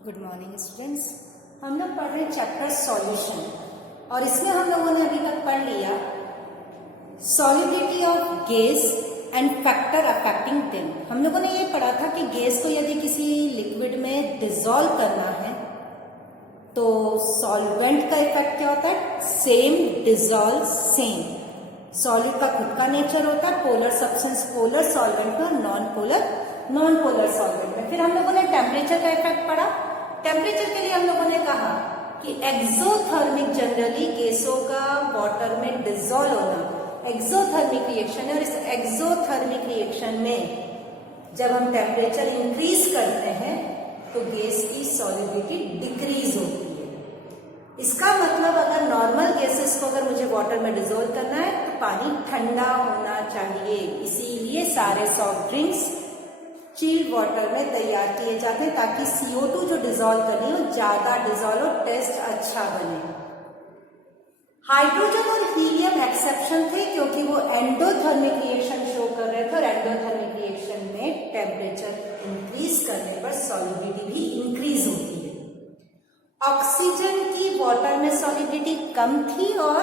Good morning students. हम लोग पढ़ रहे हैं चैप्टर सॉल्यूशन और इसमें हम लोगों ने अभी तक पढ़ लिया solidity of gas and factor affecting them. हम लोगों ने ये पढ़ा था कि गैस को यदि किसी लिक्विड में डिसॉल्व करना है तो सॉल्वेंट का इफेक्ट क्या होता है, सेम डिसॉल्व सेम। सॉलिड का खुद का नेचर होता है पोलर सब्सटेंस पोलर सॉल्वेंट में और नॉन पोलर सॉल्वेंट में। फिर हम लोगों ने टेम्परेचर का इफेक्ट पढ़ा। टेम्परेचर के लिए हम लोगों ने कहा कि एक्सोथर्मिक जनरली गैसों का वाटर में डिसॉल्व होना एक्सोथर्मिक रिएक्शन है और इस एक्सोथर्मिक रिएक्शन में जब हम टेम्परेचर इंक्रीज करते हैं तो गैस की सॉलिडिटी डिक्रीज होती है। इसका मतलब अगर नॉर्मल गैसेस को अगर मुझे वाटर में डिसॉल्व करना है तो पानी ठंडा होना चाहिए। इसीलिए सारे सॉफ्ट ड्रिंक्स चिल्ड वाटर में तैयार किए जाते हैं ताकि CO2 जो डिसॉल्व करनी हो ज्यादा डिसॉल्व हो, टेस्ट अच्छा बने। हाइड्रोजन और हीलियम एक्सेप्शन थे क्योंकि वो एंडोथर्मिक रिएक्शन शो कर रहे थे और एंडोथर्मिक रिएक्शन में टेम्परेचर इंक्रीज करने पर सॉलिडिटी भी इंक्रीज होती है। ऑक्सीजन की वाटर में सॉलिडिटी कम थी और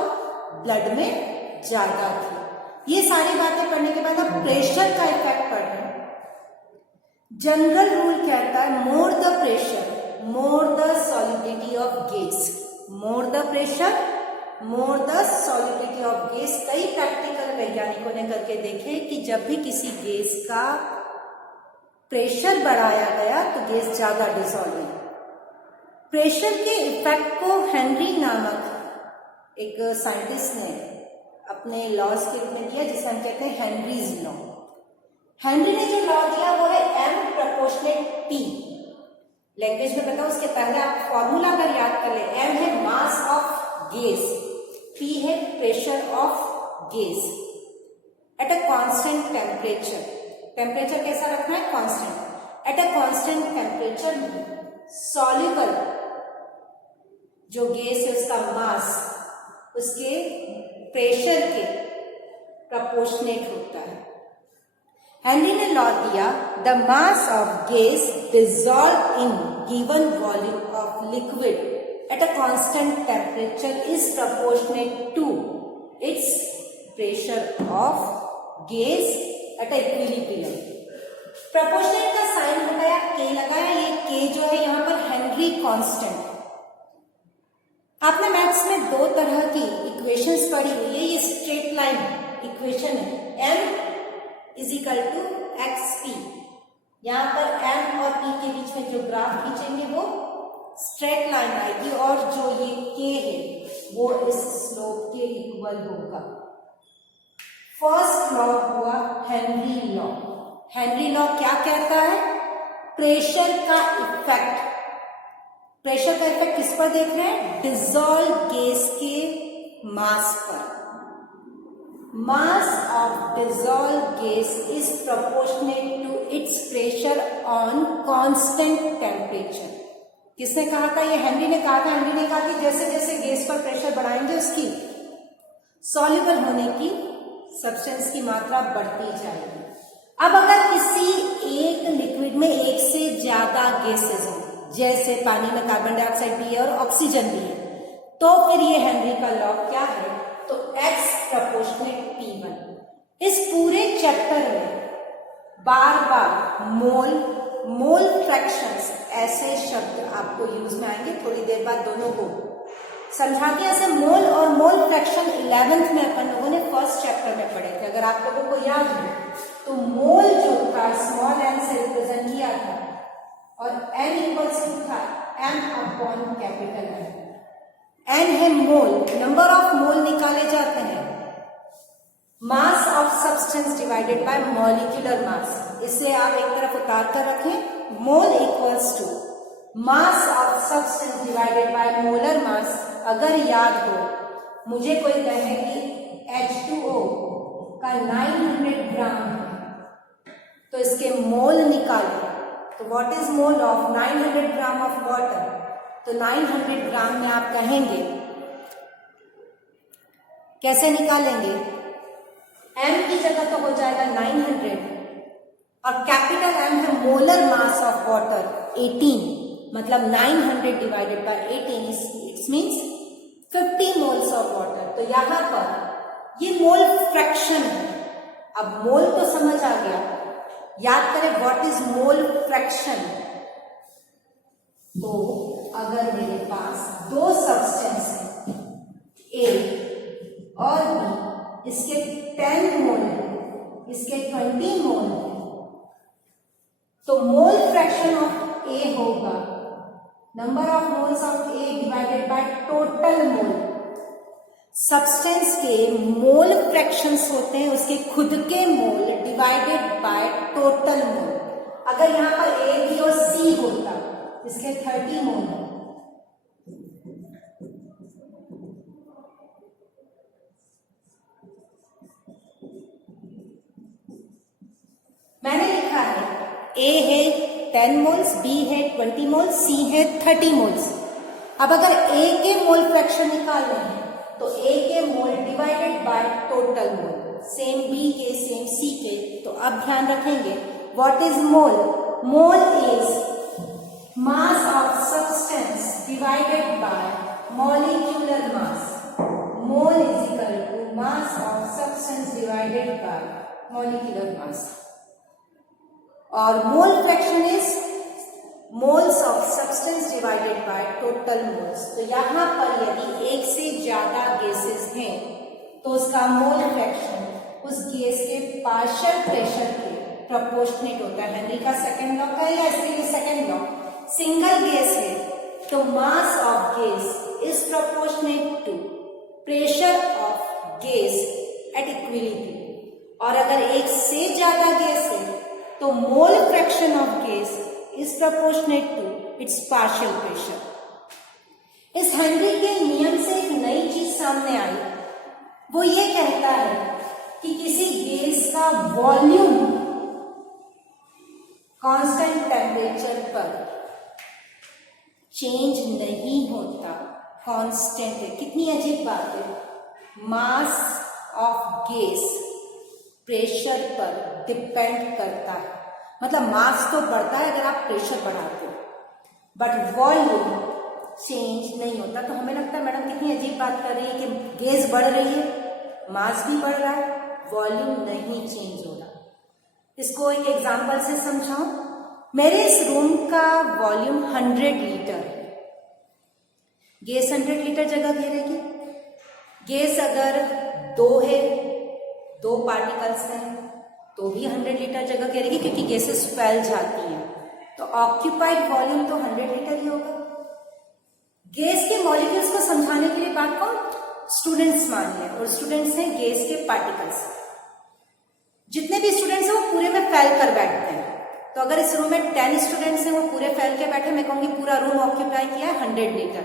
ब्लड में ज्यादा थी। ये सारी बातें पढ़ने के बाद अब प्रेशर का इफेक्ट पढ़ रहे हैं। जनरल रूल कहता है more the pressure more the solidity of gas, more the pressure more the solidity of gas. कई प्रैक्टिकल वैज्ञानिकों ने करके देखे कि जब भी किसी गैस का प्रेशर बढ़ाया गया तो गैस ज्यादा डिसॉल्व हुई। प्रेशर के इफेक्ट को हेनरी नामक एक साइंटिस्ट ने अपने लॉज के रूप में दिया जिसे हम कहते हैं हेनरीज लॉ। हेनरी ने जो लॉ दिया वो है M प्रपोर्शनेट T। लैंग्वेज में बताओ, उसके पहले आप फॉर्मूला अगर याद कर ले। M है मास ऑफ गैस, P है pressure of gas eight a constant temperature. Temperature कैसा रखना है, constant. Eight a constant temperature soluble जो गैस है उसका मास उसके प्रेशर के प्रपोर्शनेट होता है। हेनरी ने लॉ दिया the mass of gas dissolve in given volume of liquid at a constant temperature is proportionate to its pressure of gas at equilibrium. Proportionate का साइन लगाया, K लगाया। ये K जो है यहाँ पर हेनरी कांस्टेंट। आपने मैथ्स में दो तरह की इक्वेशंस पढ़ी हुई है। ये स्ट्रेट लाइन इक्वेशन है M is equal to XP। यहाँ पर M और P के बीच में जो ग्राफ खींचेंगे वो स्ट्रेट लाइन आएगी और जो ये K है वो इस स्लोप के इक्वल होगा। फर्स्ट लॉ हुआ हेनरी लॉ। हेनरी लॉ क्या कहता है, प्रेशर का इफेक्ट। प्रेशर का इफेक्ट किस पर देख रहे हैं, डिसॉल्व गैस के मास पर। Mass of dissolve gas is proportionate to its pressure on constant temperature. किसने कहा था, ये हेनरी ने कहा था। हेनरी ने कहा कि जैसे जैसे गैस पर प्रेशर बढ़ाएंगे उसकी सॉल्युबल होने की सब्सटेंस की मात्रा बढ़ती जाएगी। अब अगर किसी एक लिक्विड में एक से ज्यादा गैसेस हो, जैसे पानी में कार्बन डाइऑक्साइड भी है और ऑक्सीजन भी है, तो फिर ये हेनरी का लॉ क्या है, तो X प्रपोर्शनेट P1। इस पूरे चैप्टर में बार बार मोल फ्रैक्शंस ऐसे शब्द आपको यूज में आएंगे। थोड़ी देर बाद दोनों को समझाते हैं। ऐसे मोल और मोल फ्रैक्शन 11th में अपन लोगों ने फर्स्ट चैप्टर में पढ़े थे। अगर आप लोगों को याद है तो मोल जो था स्मॉल n से रिप्रेजेंट किया था और n इक्वल्स टू था M upon capital N। N है मोल, नंबर ऑफ मोल निकाले जाते हैं mass of substance divided by molecular mass. इसे आप एक तरफ उतार कर रखें। Mole equals to mass of substance divided by molar mass. अगर याद हो, मुझे कोई कहे कि H2O का 900 ग्राम है तो इसके मोल निकालें, तो what is mole of 900 gram of water, तो 900 ग्राम में आप कहेंगे, कैसे निकालेंगे, M की जगह तो हो जाएगा 900 और कैपिटल M है मोलर मास ऑफ वाटर 18 मतलब 900 divided by 18 it's means 50 moles of water. तो यहां पर ये मोल फ्रैक्शन है। अब मोल तो समझ आ गया, याद करें व्हाट इज मोल फ्रैक्शन। तो अगर मेरे पास दो सब्सटेंस है ए और बी, इसके 10 मोल है, इसके 20 मोल है, तो मोल फ्रैक्शन ऑफ ए होगा number of moles of A divided by total mole. Substance के मोल फ्रैक्शंस होते हैं उसके खुद के मोल डिवाइडेड बाय टोटल मोल। अगर यहां पर ए बी और सी होता, इसके 30 मोल है, मैंने लिखा है ए है 10 मोल्स, बी है 20 मोल्स, सी है 30 मोल्स। अब अगर ए के मोल फ्रैक्शन निकालने हैं तो ए के mole divided by total mole, same B के सेम सी के। तो अब ध्यान रखेंगे what is mole. Mole is mass of substance divided by molecular mass. Mole is equal to mass of substance divided by molecular mass. और mole fraction is moles of substance divided by total moles. तो यहां पर यदि एक से ज्यादा gases हैं तो उसका मोल फ्रैक्शन उस गैस के पार्शियल प्रेशर के प्रोपोर्शनेट होता है। हेनरी का सेकंड लॉ का या इसके सेकंड लॉ। सिंगल गैस है तो mass of gas is proportionate to pressure of gas at equilibrium. और अगर एक से ज्यादा गैस है तो mole fraction of gas is proportionate to its partial pressure. इस हेनरी के नियम से एक नई चीज सामने आई। वो ये कहता है कि किसी गैस का वॉल्यूम कांस्टेंट टेम्परेचर पर चेंज नहीं होता, कांस्टेंट है। कितनी अजीब बात है। मास ऑफ गैस प्रेशर पर डिपेंड करता है, मतलब मास तो बढ़ता है अगर आप प्रेशर बढ़ाते हो, बट वॉल्यूम चेंज नहीं होता। तो हमें लगता है मैडम कितनी अजीब बात कर रही है कि गैस बढ़ रही है, मास भी बढ़ रहा है, वॉल्यूम नहीं चेंज हो रहा। इसको एक एग्जांपल से समझाऊं। मेरे इस रूम का वॉल्यूम 100 लीटर है। गैस 100 लीटर जगह घेरेगी। गैस अगर 2 है, 2 पार्टिकल्स हैं, तो भी 100 लीटर जगह घेरेगी क्योंकि गैसेस फैल जाती हैं। तो ऑक्यूपाइड वॉल्यूम तो 100 लीटर ही होगा। गैस के मॉलिक्यूल्स को समझाने के लिए बात कौन स्टूडेंट्स मान लें, और स्टूडेंट्स हैं गैस के पार्टिकल्स। जितने भी स्टूडेंट्स हैं वो पूरे में फैल कर बैठते हैं। तो अगर इस रूम में 10 स्टूडेंट्स हैं वो पूरे फैल के बैठे, मैं कहूंगी पूरा रूम ऑक्यूपाई किया है 100 लीटर।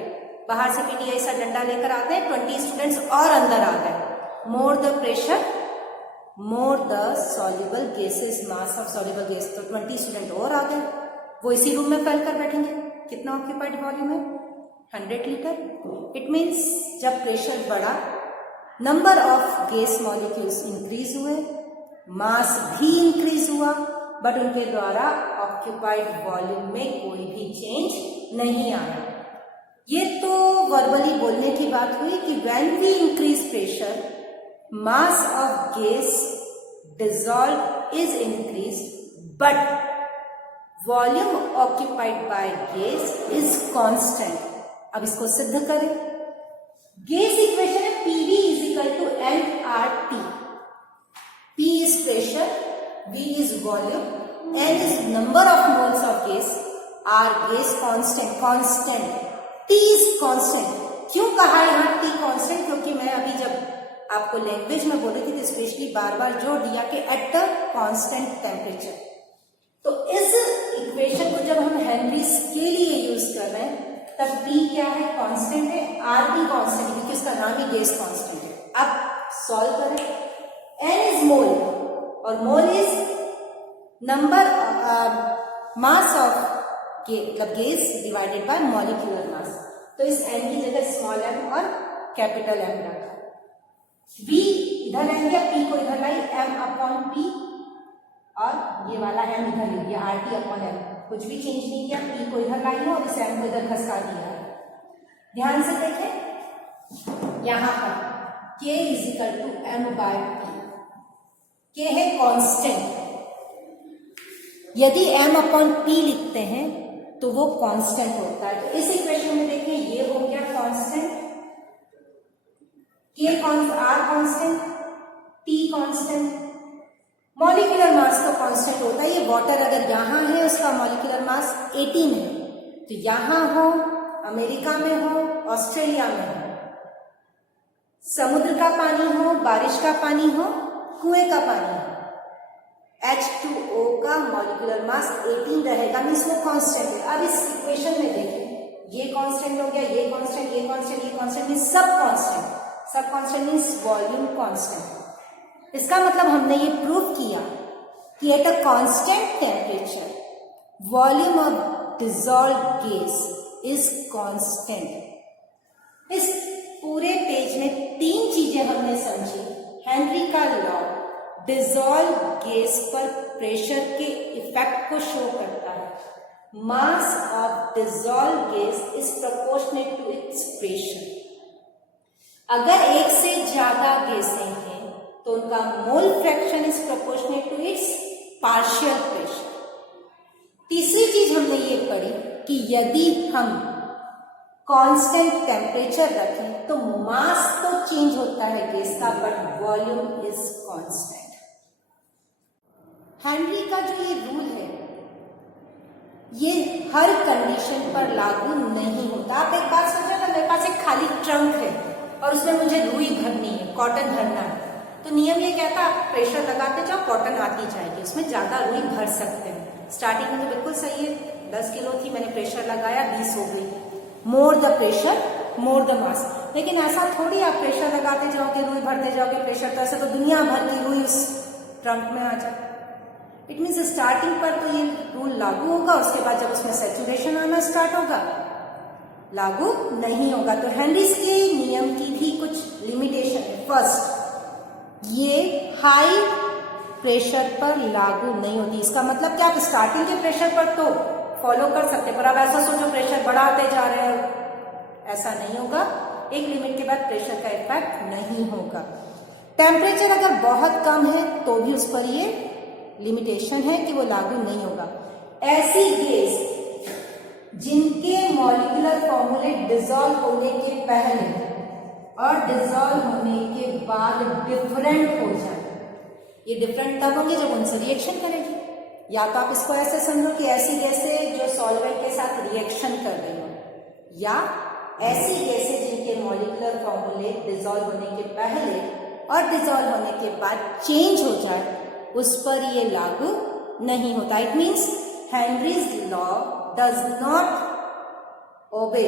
बाहर से पीटीआई सा डंडा लेकर आते हैं, 20 स्टूडेंट्स और अंदर आ गए। More the pressure more the soluble gases mass of soluble gas. तो 20 स्टूडेंट और आ गए, वो इसी रूम में फैल कर बैठेंगे। कितना ऑक्यूपाइड वॉल्यूम है 100 लीटर। इट मीन्स जब प्रेशर बढ़ा, number of gas molecules increase हुए, मास भी इंक्रीज हुआ, बट उनके द्वारा ऑक्यूपाइड वॉल्यूम में कोई भी चेंज नहीं आया। ये तो वर्बली बोलने की बात हुई कि when we increase pressure mass of gas dissolved is increased but volume occupied by gas is constant। अब इसको सिद्ध करें। गैस इक्वेशन है PV is equal to nRT। P is pressure, V is volume, N is number of moles of gas, R gas constant, T is constant। क्यों कहा यहाँ T constant? क्योंकि मैं अभी जब आपको लैंग्वेज में बोल रही थी तो स्पेशली बार बार जोड़ दिया कि एट द कांस्टेंट टेम्परेचर। तो इस इक्वेशन को जब हम हेनरीज के लिए यूज कर रहे हैं तब T क्या है, कांस्टेंट है, R भी कांस्टेंट है क्योंकि उसका नाम ही गैस कांस्टेंट है। अब सॉल्व करें। N इज मोल और mole is number mass of मतलब gas divided by molecular mass. तो इस N की जगह स्मॉल m और कैपिटल M रखा। V इधर ले लिया, P को इधर लाई, M अपॉन P, और ये वाला M इधर ले लिया, RT अपॉन M। कुछ भी चेंज नहीं किया, पी को इधर लाई हो और इस एम को इधर खसका दिया है। ध्यान से देखें यहां पर K is equal to m by p, K है कांस्टेंट। यदि m अपॉन p लिखते हैं तो वो कांस्टेंट होता है। तो इस इक्वेशन में देखिए ये हो गया constant, K R constant, T constant, molecular mass तो कांस्टेंट होता है। ये वाटर अगर यहां है उसका मॉलिक्यूलर मास 18 है, तो यहां हो, अमेरिका में हो, ऑस्ट्रेलिया में हो, समुद्र का पानी हो, बारिश का पानी हो, कुएं का पानी हो, H2O का मॉलिक्यूलर मास 18 रहेगा, मीन्स वो कांस्टेंट है। अब इस इक्वेशन में देखिए ये कांस्टेंट हो गया, ये कांस्टेंट, ये कांस्टेंट, ये कांस्टेंट, मीन्स सब कांस्टेंट। सब कांस्टेंट मीन्स वॉल्यूम कांस्टेंट। इसका मतलब हमने ये प्रूव किया कि eight a constant temperature volume of dissolved gas is constant. इस पूरे पेज में 3 चीजें हमने समझी। हेनरी का लॉ डिसॉल्व गैस पर प्रेशर के इफेक्ट को शो करता है। Mass of dissolve gas is proportionate to its pressure. अगर एक से ज्यादा गैसें हैं तो उनका mole fraction is proportionate to its partial pressure. तीसरी चीज हमने ये पढ़ी कि यदि हम कांस्टेंट टेम्परेचर रखें तो मास तो चेंज होता है गैस का, but volume is constant. Henry का जो ये रूल है ये हर कंडीशन पर लागू नहीं होता। आप एक बात सोचो ना, मेरे पास एक खाली ट्रंक है और उसमें मुझे रुई भरनी है, कॉटन भरना है, तो नियम ये कहता है आप प्रेशर लगाते जाओ, कॉटन आती जाएगी, उसमें ज्यादा रुई भर सकते हैं। स्टार्टिंग में तो बिल्कुल सही है, 10 किलो थी, मैंने प्रेशर लगाया 20 हो गई। More the pressure more the mass. लेकिन ऐसा थोड़ी आप प्रेशर लगाते जाओगे, रुई भरते जाओगे प्रेशर, तो ऐसे तो दुनिया भर की रुई उस ट्रंक में आ जाए। इट मीन्स स्टार्टिंग पर तो ये रूल लागू होगा, उसके बाद जब उसमें सैचुरेशन आना स्टार्ट होगा लागू नहीं होगा। तो हेनरीज के नियम की भी कुछ लिमिटेशन है। फर्स्ट, ये हाई प्रेशर पर लागू नहीं होती। इसका मतलब क्या, आप स्टार्टिंग के प्रेशर पर तो फॉलो कर सकते हैं, पर अब ऐसा सोचो प्रेशर बढ़ाते जा रहे हैं, ऐसा नहीं होगा। एक लिमिट के बाद प्रेशर का इफेक्ट नहीं होगा। टेम्परेचर अगर बहुत कम है तो भी उस पर ये लिमिटेशन है कि वो लागू नहीं होगा। ऐसी गैस जिनके मॉलिक्यूलर फॉर्मूले डिसॉल्व होने के पहले और डिसॉल्व होने के बाद डिफरेंट हो जाए, ये डिफरेंट तब होंगे जब उनसे रिएक्शन करेगी। या तो आप इसको ऐसे समझो कि ऐसी गैसें जो सॉल्वेंट के साथ रिएक्शन कर रही हो, या ऐसी गैसें जिनके मॉलिक्यूलर फॉर्मूले डिसॉल्व होने के पहले और डिसॉल्व होने के बाद चेंज हो जाए, उस पर ये लागू नहीं होता। It means Henry's law does not obey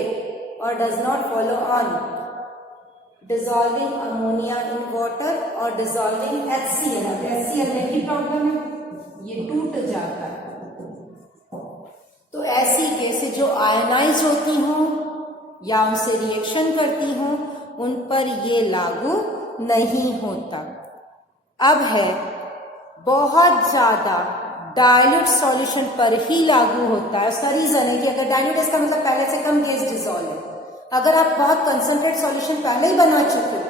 और does not follow on dissolving ammonia in water और डिसॉल्विंग HCl। HCl में भी प्रॉब्लम है, ये टूट जाता है। तो ऐसी गैसें जो आयनाइज होती हों या उनसे रिएक्शन करती हों, उन पर ये लागू नहीं होता। अब है बहुत ज्यादा डाइल्यूट सॉल्यूशन पर ही लागू होता है। उसका रीजन है कि अगर डाइल्यूट, इसका मतलब पहले से कम गैस डिसॉल्व है। अगर आप बहुत कंसंट्रेट सॉल्यूशन पहले ही बना चुके हो,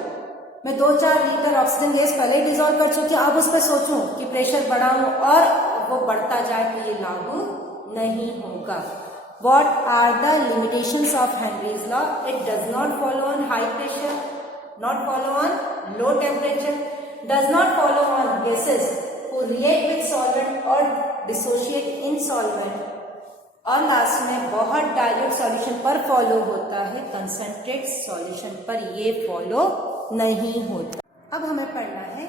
मैं 2-4 लीटर ऑक्सीजन गैस पहले ही डिसॉल्व कर चुकी हूँ, अब उस पर सोचूं कि प्रेशर बढ़ाऊं और वो बढ़ता जाए, तो ये लागू नहीं होगा। What are the limitations of Henry's law? It does not follow on high pressure, not follow on low temperature, does not follow on gases who react with solvent or dissociate in solvent, और last में बहुत dilute solution पर follow होता है, concentrate solution पर ये follow नहीं होता। अब हमें पढ़ना है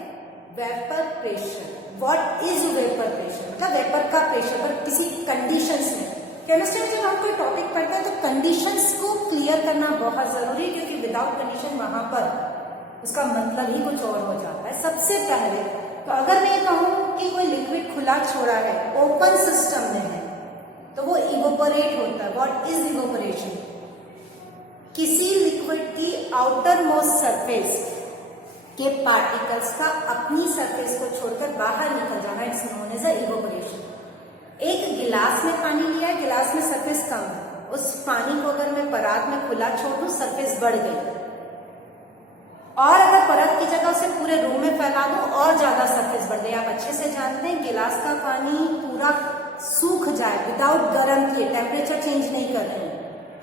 vapour pressure. What is vapour pressure? मतलब वेपर का प्रेशर पर किसी कंडीशंस में। केमिस्ट्री में जब हम कोई टॉपिक पढ़ते हैं तो कंडीशंस को क्लियर करना बहुत जरूरी है, क्योंकि विदाउट कंडीशन वहां पर उसका मतलब ही कुछ और हो जाता है। सबसे पहले तो अगर मैं कहूं कि कोई लिक्विड खुला छोड़ा है, ओपन सिस्टम में है, तो वो इवोपरेट होता है। What is evaporation? किसी लिक्विड की आउटर मोस्ट सरफेस के पार्टिकल्स का अपनी सरफेस को छोड़कर बाहर निकल जाना, इट्स नोन एज इवोपरेशन। एक गिलास में पानी लिया है, गिलास में सरफेस कम है, उस पानी को अगर मैं परात में खुला छोड़ दूं सरफेस बढ़ गई, और अगर परत की जगह उसे पूरे रूम में फैला दूं और ज्यादा सरफेस बढ़ गई। आप अच्छे से जानते हैं गिलास का पानी पूरा सूख जाए विदाउट गर्म किए, टेम्परेचर चेंज नहीं कर रहे हैं,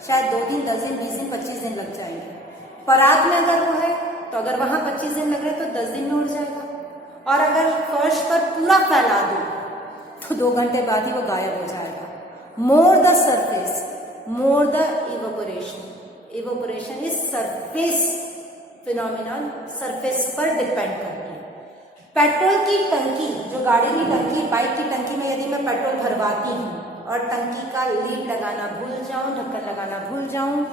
शायद 2 दिन 10 दिन 20 दिन 25 दिन लग जाएंगे। परात में अगर वो है तो अगर वहां 25 दिन लग रहे तो 10 दिन में उड़ जाएगा, और अगर फर्श पर पूरा फैला दो तो 2 घंटे बाद ही वो गायब हो जाएगा। More the surface more the evaporation, evaporation is surface phenomenon, surface पर डिपेंड करती है। पेट्रोल की टंकी, जो गाड़ी की टंकी, बाइक की टंकी में यदि मैं पेट्रोल भरवाती हूँ और टंकी का लीड लगाना भूल जाऊं, ढक्कन लगाना भूल जाऊं,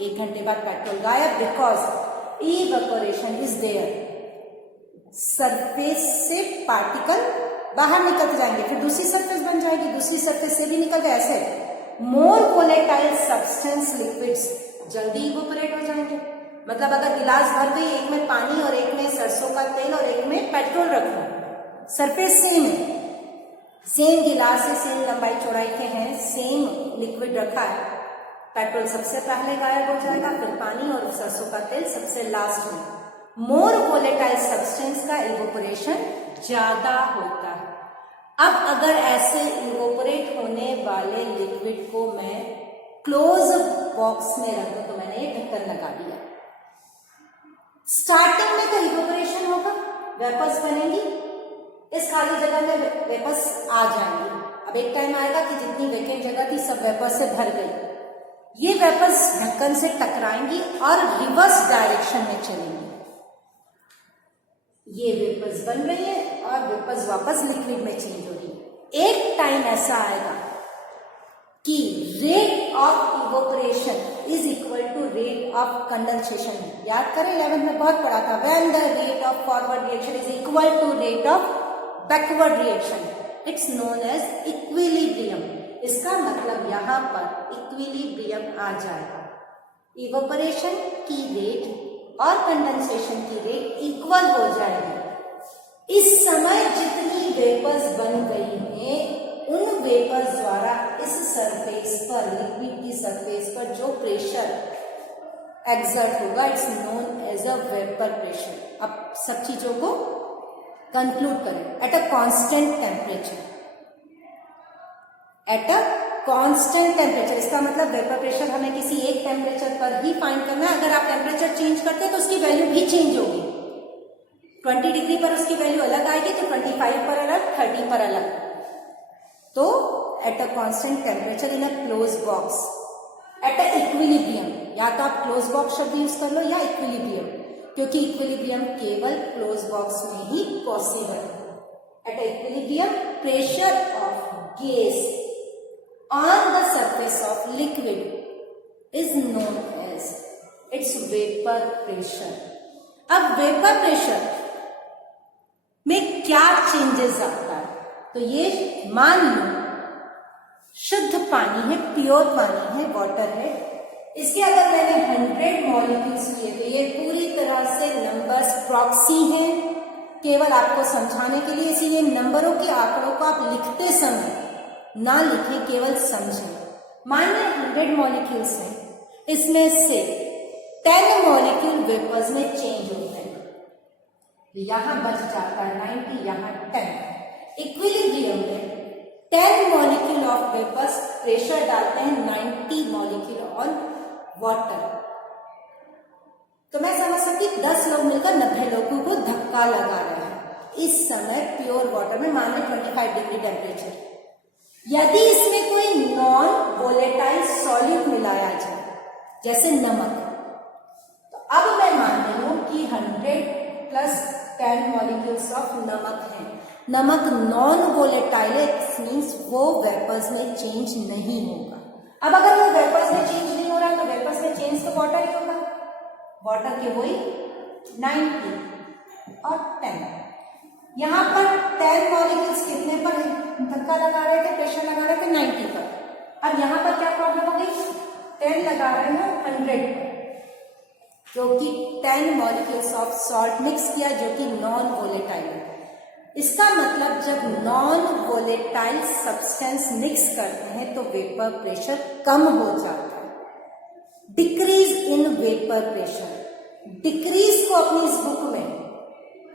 1 घंटे बाद पेट्रोल गायब, because evaporation is there. Surface से पार्टिकल बाहर निकल जाएंगे, फिर दूसरी सरफेस बन जाएगी, दूसरी सरफेस से भी निकल गए, ऐसे मोर वोलेटाइल सब्सटेंस लिक्विड्स जल्दी इवेपोरेट हो जाएंगे। मतलब अगर गिलास भर गई, एक में पानी और एक में सरसों का तेल और एक में पेट्रोल रखो, सरफेस सेम है, सेम गिलास है, सेम लंबाई चौड़ाई के हैं, सेम लिक्विड रखा है, पेट्रोल सबसे पहले गायब हो जाएगा, फिर पानी और सरसों का तेल सबसे लास्ट में। मोर वोलेटाइल सब्सटेंस का इवेपोरेशन ज्यादा होता है। अब अगर ऐसे इवेपोरेट होने वाले लिक्विड को मैं क्लोज बॉक्स में रख दूं, तो मैंने ये ढक्कन लगा दिया, स्टार्टिंग में तो इवेपोरेशन होगा, वेपर्स बनेंगी, इस खाली जगह में वेपर्स आ जाएंगी। अब एक टाइम आएगा कि जितनी वैकेंट जगह थी सब वेपर्स से भर गई, ये वेपर्स ढक्कन से टकराएंगी और रिवर्स डायरेक्शन में चलेंगी। ये वेपर्स बन रही है और वेपर्स वापस लिक्विड में चेंज हो रही है। एक टाइम ऐसा आएगा कि rate of evaporation is equal to rate of condensation. याद करें 11th में बहुत पढ़ा था, when the rate of forward reaction is equal to rate of backward reaction, it's known as equilibrium. इसका मतलब यहां पर इक्विलिब्रियम आ जाएगा, इवेपोरेशन की रेट और कंडेंसेशन की रेट इक्वल हो जाएगी। इस समय जितनी वेपर्स बन गई हैं, उन वेपर्स द्वारा इस सरफेस पर, लिक्विड की सरफेस पर जो प्रेशर एक्सर्ट होगा, it's known as a vapour pressure. अब सब चीजों को कंक्लूड करें। At a constant temperature, at a constant temperature, इसका मतलब वेपर प्रेशर हमें किसी एक टेम्परेचर पर ही फाइंड करना है। अगर आप टेम्परेचर चेंज करते हैं तो उसकी वैल्यू भी चेंज होगी। 20 डिग्री पर उसकी वैल्यू अलग आएगी, तो 25 पर अलग, 30 पर अलग। तो eight a constant temperature in a close box, at a equilibrium, या तो आप क्लोज बॉक्स शब्द यूज कर लो या इक्विलिब्रियम, क्योंकि इक्विलिब्रियम केवल क्लोज बॉक्स में ही पॉसिबल है। At a equilibrium pressure of gas on the surface of liquid is known as its vapor pressure। अब वेपर प्रेशर में क्या चेंजेस आता है, तो ये मान लो शुद्ध पानी है, प्योर पानी है, वाटर है, इसके अगर मैंने 100 मॉलिक्यूल्स लिए तो ये पूरी तरह से नंबर्स प्रॉक्सी हैं, केवल आपको समझाने के लिए, इसीलिए नंबरों के आंकड़ों को आप लिखते समय ना लिखें, केवल समझें। मान लें 100 मॉलिक्यूल्स हैं, इसमें से 10 मॉलिक्यूल वेपर्स में चेंज होते हैं, तो यहां बच जाता है 90, यहां 10। इक्विलिब्रियम में 10 मॉलिक्यूल ऑफ वेपर्स प्रेशर डालते हैं 90 मॉलिक्यूल ऑन वाटर, तो मैं समझ सकती 10 लोग मिलकर 90 लोगों को धक्का लगा रहे हैं इस समय प्योर वाटर में, मान लें 25 डिग्री टेम्परेचर। यदि इसमें कोई नॉन वोलेटाइल सॉल्यूट मिलाया जाए, जैसे नमक, तो अब मैं मान रही हूं कि 100 प्लस 10 मॉलिक्यूल्स ऑफ नमक है। नमक नॉन वोलेटाइल है, मीन्स वो वेपर्स में चेंज नहीं होगा। अब अगर वो वेपर्स में चेंज नहीं हो रहा है तो वेपर्स में चेंज तो वाटर ही होगा, वाटर के वही 90 और 10। यहां पर 10 मॉलिक्यूल्स कितने पर धक्का लगा रहे थे, प्रेशर लगा रहे थे 90 पर। अब यहां पर क्या प्रॉब्लम हो गई, 10 लगा रहे हैं 100 पर, क्योंकि 10 मॉलिक्यूल्स ऑफ सॉल्ट मिक्स किया जो कि नॉन वोलेटाइल है। इसका मतलब जब नॉन वोलेटाइल सब्सटेंस मिक्स करते हैं तो वेपर प्रेशर कम हो जाता है। Decrease in vapour pressure, decrease को अपनी इस बुक में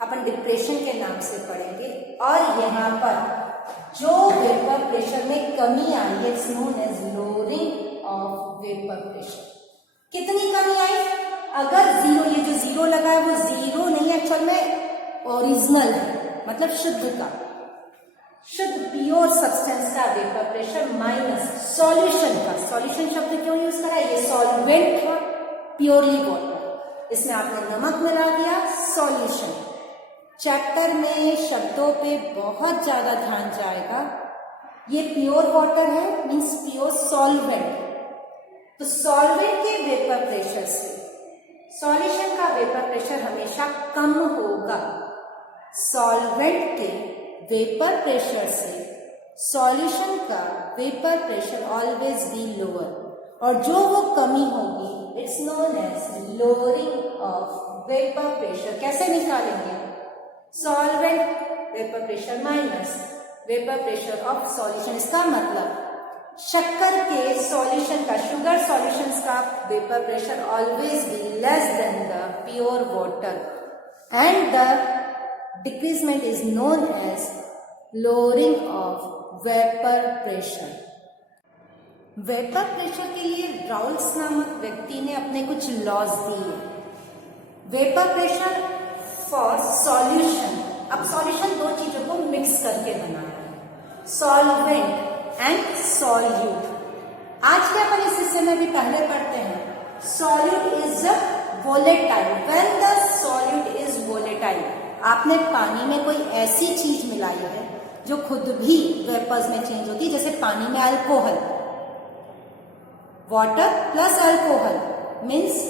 अपन डिप्रेशन के नाम से पढ़ेंगे, और यहाँ पर जो वेपर प्रेशर में कमी आई है it's known as lowering of vapour pressure. कितनी कमी आई? अगर जीरो, ये जो जीरो लगा है वो जीरो नहीं है, एक्चुअल में ओरिजिनल है, मतलब शुद्ध का, शुद्ध प्योर सब्सटेंस का वेपर प्रेशर माइनस सॉल्यूशन का, सॉल्यूशन शब्द क्यों यूज करा है? ये सॉल्वेंट था, प्योरली वाटर, इसमें आपने नमक मिला दिया, सॉल्यूशन। चैप्टर में शब्दों पे बहुत ज्यादा ध्यान जाएगा। ये प्योर वाटर है मींस प्योर सॉल्वेंट, तो सॉल्वेंट के वेपर प्रेशर से सॉल्यूशन का वेपर प्रेशर हमेशा कम होगा। सॉल्वेंट के वेपर प्रेशर से सॉल्यूशन का vapour pressure always be lower, और जो वो कमी होगी it's known as lowering of vapour pressure. कैसे निकालेंगे? Solvent vapour pressure minus vapour pressure of solution. इसका मतलब शक्कर के सॉल्यूशन का, शुगर सॉल्यूशंस का vapour pressure always be less than the pure water, and the decreasement is known as lowering of vapour pressure. Vapour pressure के लिए Raoul's नामक व्यक्ति ने अपने कुछ लॉज दिए। वेपर प्रेशर फॉर सॉल्यूशन, अब सॉल्यूशन दो चीजों को मिक्स करके बनाना है, सॉल्वेंट एंड सॉल्यूट। आज के अपन इस हिस्से में भी पहले पढ़ते हैं, solute is volatile, when the solute is volatile. आपने पानी में कोई ऐसी चीज मिलाई है जो खुद भी वेपर्स में चेंज होती है, जैसे पानी में alcohol, water plus alcohol means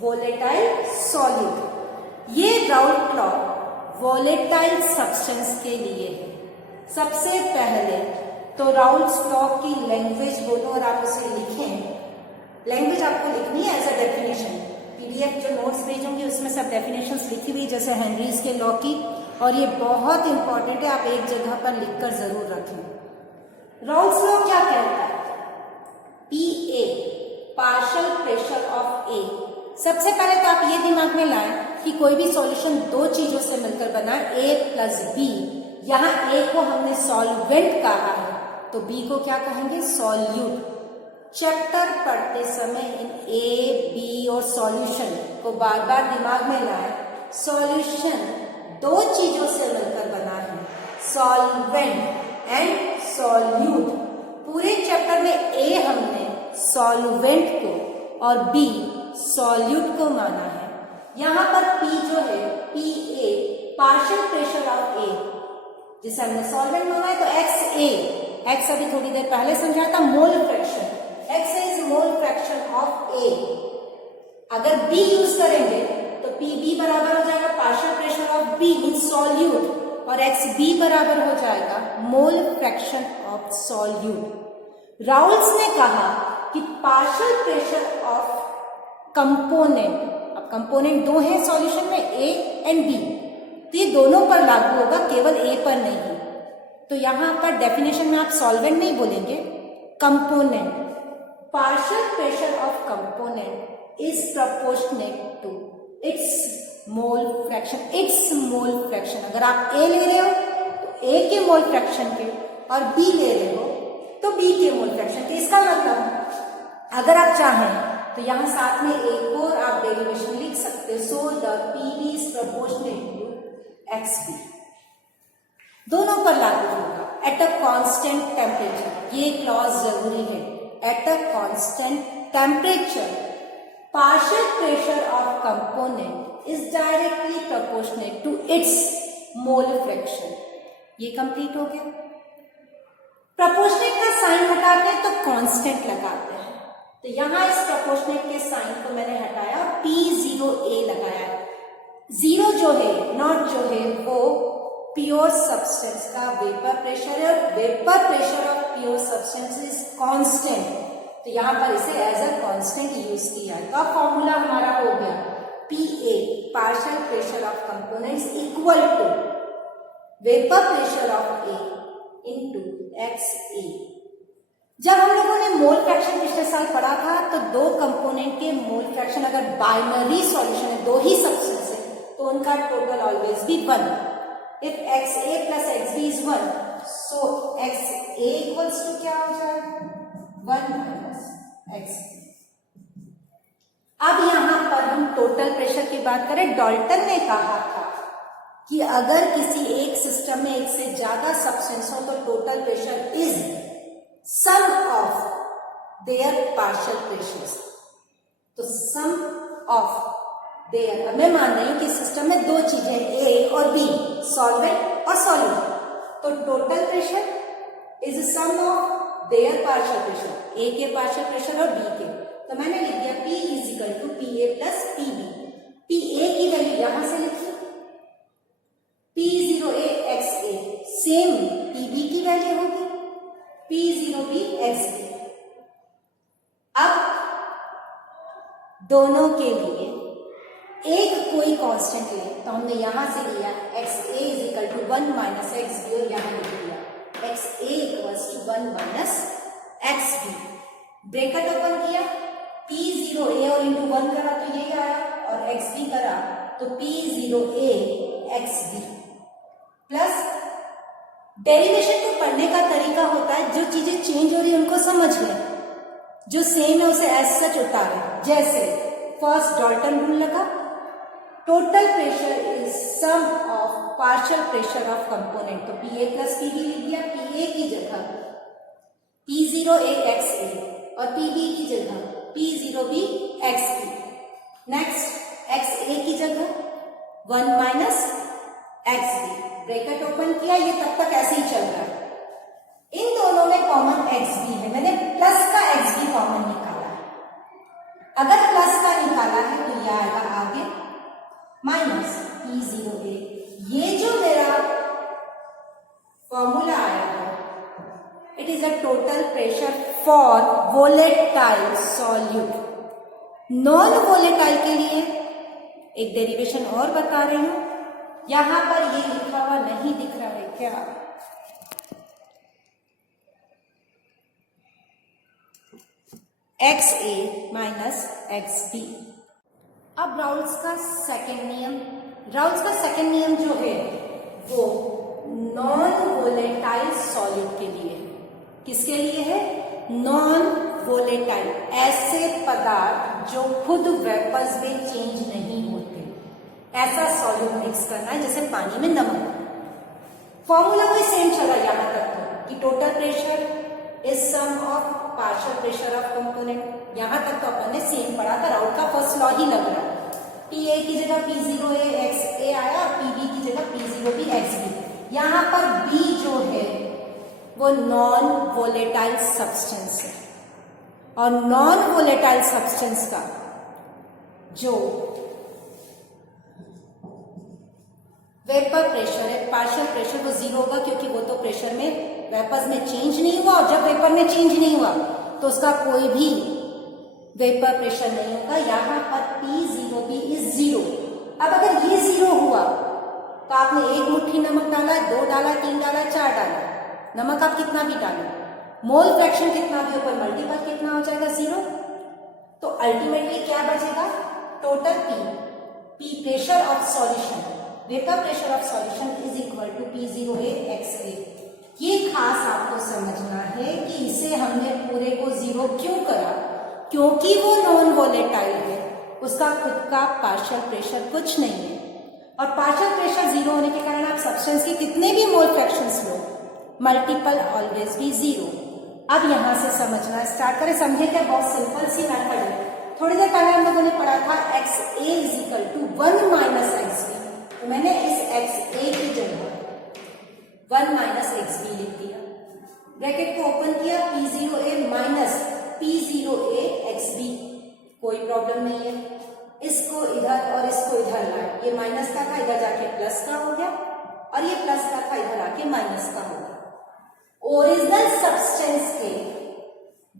volatile solute. ये राउल्ट लॉ वोलेटाइल सब्सटेंस के लिए है। सबसे पहले तो राउल्ट्स लॉ की लैंग्वेज बोलो और आप उसे लिखें। लैंग्वेज आपको लिखनी है एज अ डेफिनेशन। पीडीएफ जो नोट्स भेजूंगी उसमें सब डेफिनेशंस लिखी हुई जैसे हेनरीज के लॉ की, और ये बहुत इंपॉर्टेंट है, आप एक जगह पर लिखकर जरूर रखें। राउल्ट्स लॉ क्या कहता है? पीए पार्शियल प्रेशर ऑफ ए। सबसे पहले तो आप ये दिमाग में लाएं कि कोई भी सॉल्यूशन दो चीजों से मिलकर बना, ए प्लस बी। यहाँ ए को हमने सॉल्वेंट कहा है तो बी को क्या कहेंगे? सॉल्यूट। चैप्टर पढ़ते समय इन ए, बी और सॉल्यूशन को बार बार दिमाग में लाएं। सॉल्यूशन दो चीजों से मिलकर बना है, सॉल्वेंट एंड सॉल्यूट। पूरे चैप्टर में ए हमने सॉल्वेंट को और बी सॉल्यूट को माना है। यहाँ पर पी जो है, P A partial pressure of A, जिसे हमने सॉल्वेंट माना है, तो एक्स ए, एक्स अभी थोड़ी देर पहले समझाया था, mole fraction, X is mole fraction of A. अगर बी यूज करेंगे तो पी बी बराबर हो जाएगा partial pressure of B mean solute, और एक्स बी बराबर हो जाएगा mole fraction of solute. Raoult's ने कहा कि पार्शियल प्रेशर ऑफ कंपोनेंट, अब कंपोनेंट दो हैं सॉल्यूशन में, ए एंड बी, तो ये दोनों पर लागू होगा, केवल ए पर नहीं। तो यहां पर डेफिनेशन में आप सॉल्वेंट नहीं बोलेंगे, component. Partial pressure of component is proportionate to its mole fraction. Its mole fraction, अगर आप ए ले रहे हो तो ए के मोल फ्रैक्शन के, और बी ले रहे हो तो बी के मोल फ्रैक्शन के। इसका मतलब अगर आप चाहें तो यहां साथ में एक और आप डेरिवेशन लिख सकते हो, so the P B is proportionate to X B. दोनों पर लागू होगा एट अ कांस्टेंट टेम्परेचर। ये क्लॉज जरूरी है, at a constant temperature partial pressure of component is directly proportionate to its mole fraction. ये कंप्लीट हो गया। प्रोपोर्शनेट का साइन हटाते हैं तो कांस्टेंट लगाते हैं, तो यहां इस प्रोपोर्शनेट के साइन को मैंने हटाया और P0A लगाया। जीरो जो है, नॉट जो है, वो प्योर सब्सटेंस का वेपर प्रेशर है, और vapour pressure of pure substance is constant, तो यहां पर इसे एज अ कांस्टेंट यूज किया है। तो अब फॉर्मूला हमारा हो गया PA partial pressure of components equal to vapour pressure of A into XA। जब हम लोगों ने मोल फ्रैक्शन पिछले साल पढ़ा था तो दो कंपोनेंट के मोल फ्रैक्शन अगर बाइनरी सॉल्यूशन है, दो ही सब्सटेंस है, तो उनका टोटल ऑलवेज भी 1। If XA plus XB is 1, so XA equals to क्या हो जाएगा 1 माइनस XB। अब यहां पर हम टोटल प्रेशर की बात करें, डाल्टन ने कहा था कि अगर किसी एक सिस्टम में एक से ज्यादा सब्सटेंस हो तो total pressure is sum of their partial pressures. तो सम ऑफ देयर, अब मैं मान रही हूं कि सिस्टम में दो चीजें ए और बी, सॉल्वेंट और सॉल्यूट, तो total pressure is sum of their partial pressure, A के पार्शियल प्रेशर और बी के। तो मैंने लिख दिया P is equal to PA plus PB। PA की वैल्यू यहां से लिखी, P0A XA सेम PB की वैल्यू होगी P0B XB। अब दोनों के लिए एक कोई कांस्टेंट ले, तो हमने यहां से लिया XA is equal to 1 minus XB और यहां लिख दिया XA equals to 1 minus XB। Bracket open किया, P0A और इंटू 1 करा तो ये आया और XB करा तो P0A XB प्लस डेरिवेशन को पढ़ने का तरीका होता है जो चीजें चेंज हो रही है उनको समझ लें, जो सेम है उसे एज सच उतारें। जैसे फर्स्ट डाल्टन रूल लगा, total pressure is sum of partial pressure of component, तो PA प्लस PB लिख दिया। PA की जगह P0A XA और PB की जगह P0B XB। नेक्स्ट XA की जगह 1 माइनस XB, ब्रैकेट ओपन किया, ये तब तक ऐसे ही चल रहा है। इन दोनों में कॉमन XB है, मैंने प्लस का XB कॉमन निकाला है। अगर प्लस का निकाला है तो यह आएगा आगे माइनस P0A। ये जो मेरा फॉर्मूला आया है, it is a total pressure for volatile solute. Non volatile के लिए एक डेरिवेशन और बता रही हूं, यहां पर ये लिखा हुआ नहीं दिख रहा है क्या? XA minus XB। अब राउल्स का सेकेंड नियम, राउल्स का सेकेंड नियम जो है वो नॉन वोलेटाइल सॉल्यूट के लिए है। किसके लिए है? नॉन वोलेटाइल, ऐसे पदार्थ जो खुद वेपर्स में चेंज नहीं होते, ऐसा सॉल्यूट मिक्स करना है जैसे पानी में नमक। फॉर्मूला कोई सेम चला यहां तक तो कि total pressure is sum of partial pressure of component. यहां तक तो अपन ने सेम पढ़ा था, राउल्ट का फर्स्ट लॉ ही लग रहा है। PA की जगह P0A XA आया, PB की जगह P0B XB। यहां पर B जो है वो नॉन वोलेटाइल सब्सटेंस है और नॉन वोलेटाइल सब्सटेंस का जो वेपर प्रेशर है, पार्शियल प्रेशर, वो जीरो होगा क्योंकि वो तो प्रेशर में वेपर्स में चेंज नहीं हुआ, और जब वेपर में चेंज नहीं हुआ तो उसका कोई भी वेपर प्रेशर नहीं होगा। यहां पर P0B इज 0। अब अगर ये 0 हुआ तो आपने एक मुट्ठी नमक डाला, 2 डाला, 3 डाला, 4 डाला, नमक आप कितना भी डालो, मोल फ्रैक्शन कितना भी ऊपर मल्टीपल कितना हो जाएगा 0। तो अल्टीमेटली क्या बचेगा? Total P pressure of solution, vapour pressure of solution is equal to P0A XA। ये खास आपको समझना है कि इसे हमने पूरे को 0 क्यों करा, क्योंकि वो नॉन वोलेटाइल है, उसका खुद का पार्शियल प्रेशर कुछ नहीं है, और पार्शियल प्रेशर 0 होने के कारण आप सब्सटेंस के कितने भी मोल फ्रैक्शंस लो, मल्टीपल ऑलवेज भी 0। अब यहां से समझना स्टार्ट करें, समझे क्या? बहुत सिंपल सी मेथड है। थोड़ी देर पहले हम लोगों ने पढ़ा था XA is equal to 1 minus XB, तो मैंने इस XA की जगह 1 माइनस XB लिख दिया, ब्रैकेट को ओपन किया, P0A माइनस P0A XB, कोई प्रॉब्लम नहीं है। इसको इधर और इसको इधर लाए, ये माइनस का था इधर जाके प्लस का हो गया, और ये प्लस का था इधर आके माइनस का हो गया। ओरिजिनल सब्सटेंस के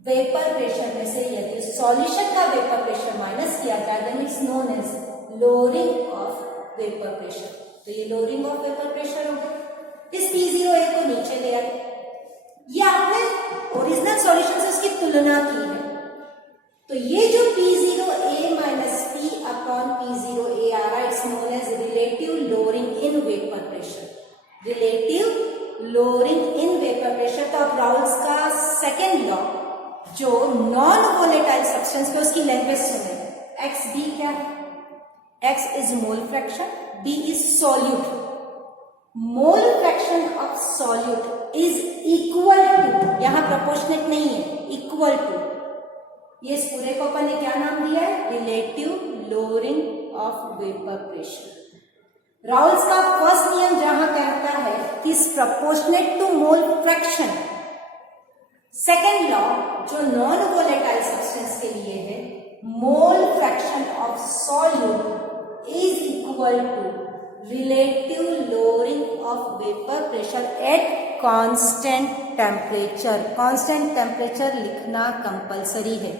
वेपर प्रेशर में से यदि सॉल्यूशन का वेपर प्रेशर माइनस किया जाए then it's known as lowering of vapour pressure. तो ये लोअरिंग ऑफ वेपर प्रेशर हो गया। इस P0A को नीचे ले आए। ये आपने ओरिजिनल सॉल्यूशन से उसकी तुलना की है, तो ये जो P0A minus P upon P0A आ रहा है, it's known as relative lowering in vapour pressure, relative lowering in vapour pressure. तो अब राउल्स का सेकेंड लॉ जो नॉन वोलेटाइल सब्सटेंस पे उसकी लैंग्वेज सुने, एक्स बी क्या है, X is mole fraction, B is solute. Mole fraction of solute is equal to, यहां प्रोपोर्शनेट नहीं है, इक्वल टू, ये इस पूरे को अपन ने क्या नाम दिया है, relative lowering of vapour pressure. Raoult's का फर्स्ट नियम जहां कहता है कि is proportionate to mole fraction, second law जो नॉन वोलेटाइल सब्सटेंस के लिए है, mole fraction of solute is equal to relative lowering of vapour pressure at constant temperature. Constant temperature लिखना कंपलसरी है।